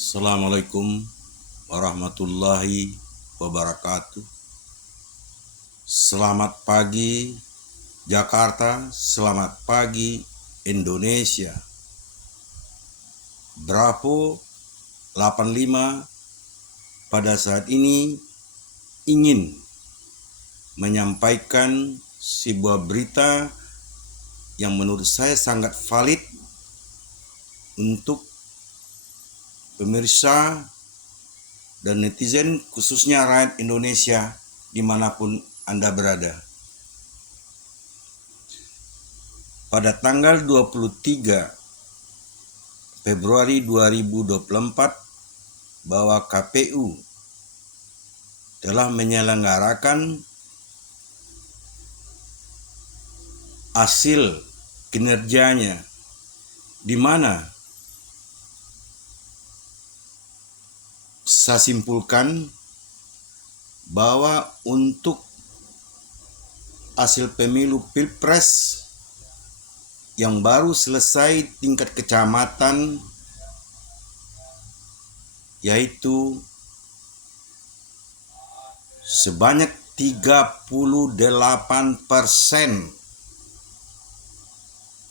Assalamualaikum warahmatullahi wabarakatuh. Selamat pagi Jakarta, selamat pagi Indonesia. Bravo 85 pada saat ini ingin menyampaikan sebuah berita yang menurut saya sangat valid untuk pemirsa dan netizen, khususnya rakyat Indonesia dimanapun Anda berada. Pada tanggal 23 Februari 2024 bahwa KPU telah menyelenggarakan hasil kinerjanya, di mana saya simpulkan bahwa untuk hasil pemilu Pilpres yang baru selesai tingkat kecamatan, yaitu sebanyak 38%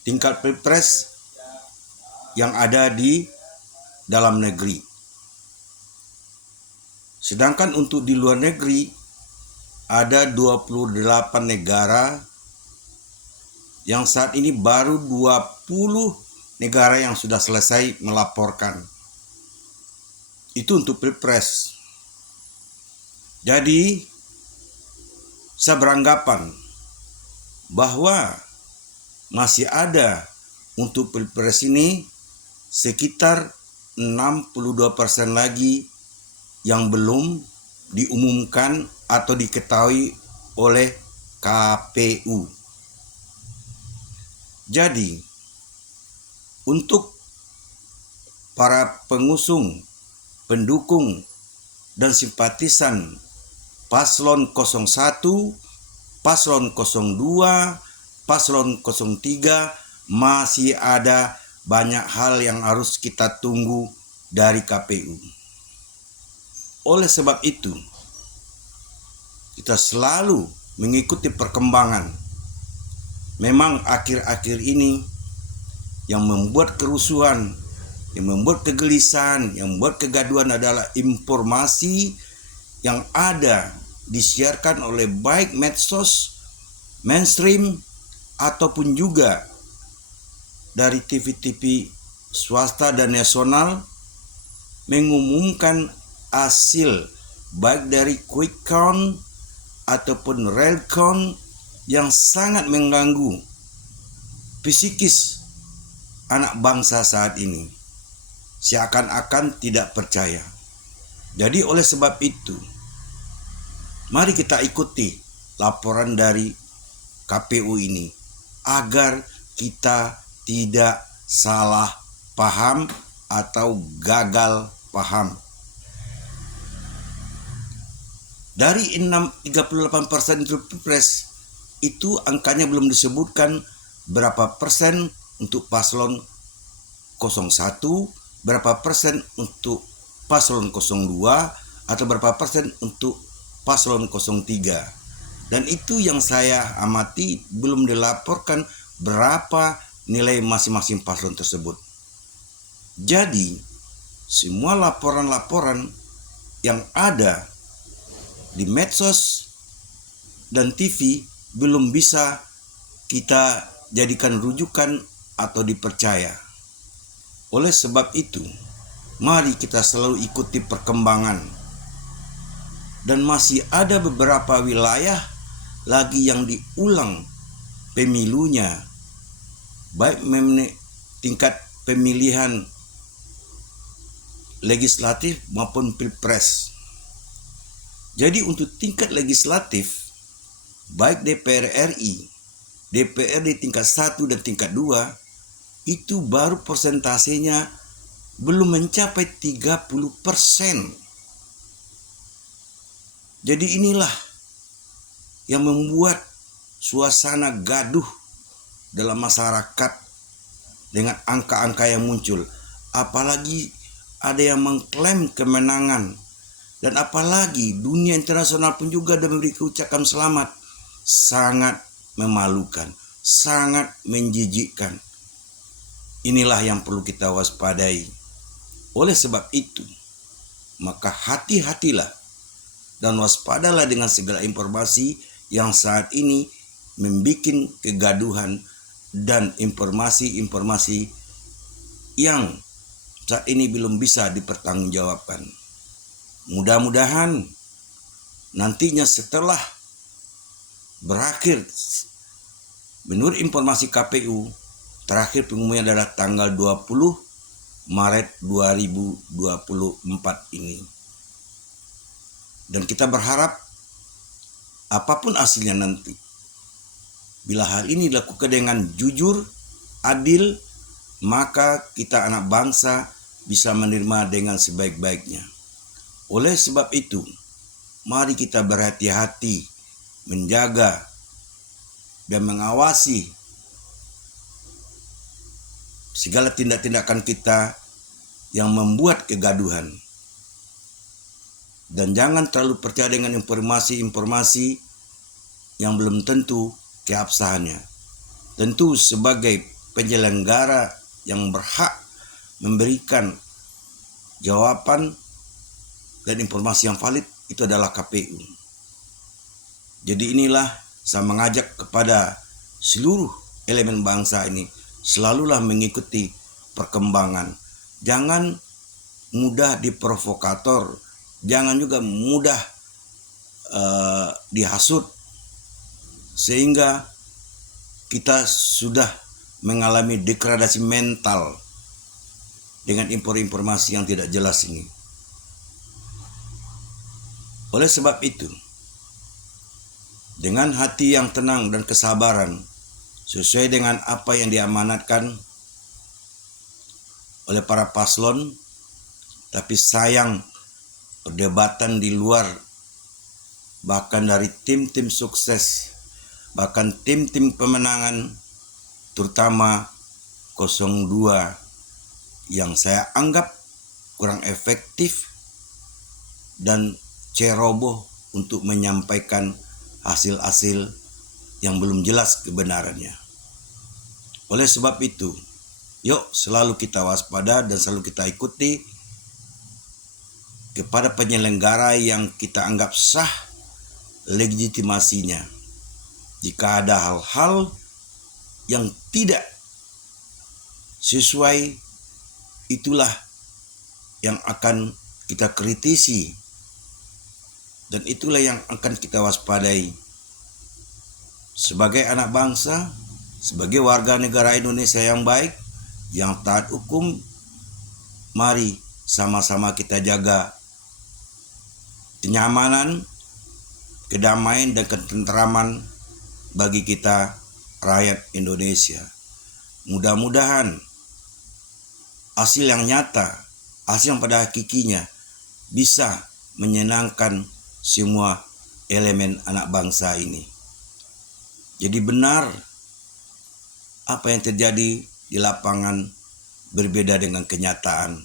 tingkat Pilpres yang ada di dalam negeri. Sedangkan untuk di luar negeri ada 28 negara yang saat ini baru 20 negara yang sudah selesai melaporkan. Itu untuk Pilpres. Jadi saya beranggapan bahwa masih ada untuk Pilpres ini sekitar 62% lagi yang belum diumumkan atau diketahui oleh KPU. Jadi, untuk para pengusung, pendukung, dan simpatisan Paslon 01, Paslon 02, Paslon 03 masih ada banyak hal yang harus kita tunggu dari KPU. Oleh sebab itu, kita selalu mengikuti perkembangan. Memang akhir-akhir ini yang membuat kerusuhan, yang membuat kegelisahan, yang membuat kegaduhan adalah informasi yang ada disiarkan oleh baik medsos, mainstream, ataupun juga dari TV-TV swasta dan nasional mengumumkan hasil baik dari quick count ataupun real count yang sangat mengganggu psikis anak bangsa saat ini, seakan-akan tidak percaya. Jadi oleh sebab itu, mari kita ikuti laporan dari KPU ini agar kita tidak salah paham atau gagal paham. Dari 38% untuk Pilpres, itu angkanya belum disebutkan berapa persen untuk paslon 01, berapa persen untuk paslon 02, atau berapa persen untuk paslon 03. Dan itu yang saya amati belum dilaporkan berapa nilai masing-masing paslon tersebut. Jadi, semua laporan-laporan yang ada di medsos dan TV belum bisa kita jadikan rujukan atau dipercaya. Oleh sebab itu, mari kita selalu ikuti perkembangan. Dan masih ada beberapa wilayah lagi yang diulang pemilunya, baik tingkat pemilihan legislatif maupun Pilpres. Jadi untuk tingkat legislatif, baik DPR RI, DPRD tingkat 1 dan tingkat 2, itu baru persentasenya belum mencapai 30%. Jadi inilah yang membuat suasana gaduh dalam masyarakat dengan angka-angka yang muncul. Apalagi ada yang mengklaim kemenangan, dan apalagi dunia internasional pun juga sudah memberi ucapan selamat. Sangat memalukan, sangat menjijikkan. Inilah yang perlu kita waspadai. Oleh sebab itu, maka hati-hatilah dan waspadalah dengan segala informasi yang saat ini membuat kegaduhan dan informasi-informasi yang saat ini belum bisa dipertanggungjawabkan. Mudah-mudahan nantinya setelah berakhir, menurut informasi KPU, terakhir pengumuman adalah tanggal 20 Maret 2024 ini. Dan kita berharap apapun hasilnya nanti, bila hal ini dilakukan dengan jujur, adil, maka kita anak bangsa bisa menerima dengan sebaik-baiknya. Oleh sebab itu, mari kita berhati-hati menjaga dan mengawasi segala tindak-tindakan kita yang membuat kegaduhan. Dan jangan terlalu percaya dengan informasi-informasi yang belum tentu keabsahannya. Tentu sebagai penyelenggara yang berhak memberikan jawaban dan informasi yang valid itu adalah KPU. Jadi inilah saya mengajak kepada seluruh elemen bangsa ini, selalulah mengikuti perkembangan. Jangan mudah diprovokator, jangan juga mudah dihasut, sehingga kita sudah mengalami degradasi mental dengan informasi yang tidak jelas ini. Oleh sebab itu, dengan hati yang tenang dan kesabaran, sesuai dengan apa yang diamanatkan oleh para paslon, tapi sayang perdebatan di luar, bahkan dari tim-tim sukses, bahkan tim-tim pemenangan, terutama 02, yang saya anggap kurang efektif dan ceroboh untuk menyampaikan hasil-hasil yang belum jelas kebenarannya. Oleh sebab itu, yuk selalu kita waspada dan selalu kita ikuti kepada penyelenggara yang kita anggap sah legitimasinya. Jika ada hal-hal yang tidak sesuai, itulah yang akan kita kritisi dan itulah yang akan kita waspadai. Sebagai anak bangsa, sebagai warga negara Indonesia yang baik, yang taat hukum, mari sama-sama kita jaga kenyamanan, kedamaian dan ketentraman bagi kita rakyat Indonesia. Mudah-mudahan hasil yang nyata, hasil yang pada hakikinya bisa menyenangkan semua elemen anak bangsa ini. Jadi benar apa yang terjadi di lapangan berbeda dengan kenyataan.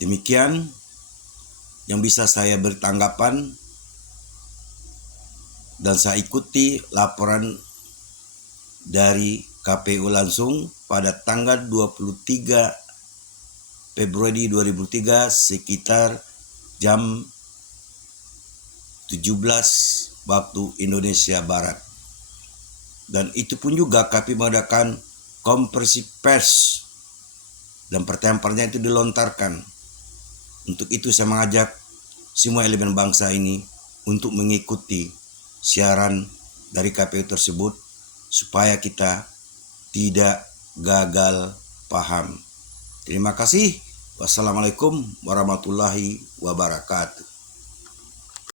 Demikian yang bisa saya bertanggapan, dan saya ikuti laporan dari KPU langsung pada tanggal 23 Februari 2003 sekitar jam 17 waktu Indonesia Barat. Dan itu pun juga KPU mengadakan konferensi pers dan pertanyaan-pertanyaan itu dilontarkan. Untuk itu saya mengajak semua elemen bangsa ini untuk mengikuti siaran dari KPU tersebut supaya kita tidak gagal paham. Terima kasih. Wassalamualaikum warahmatullahi wabarakatuh.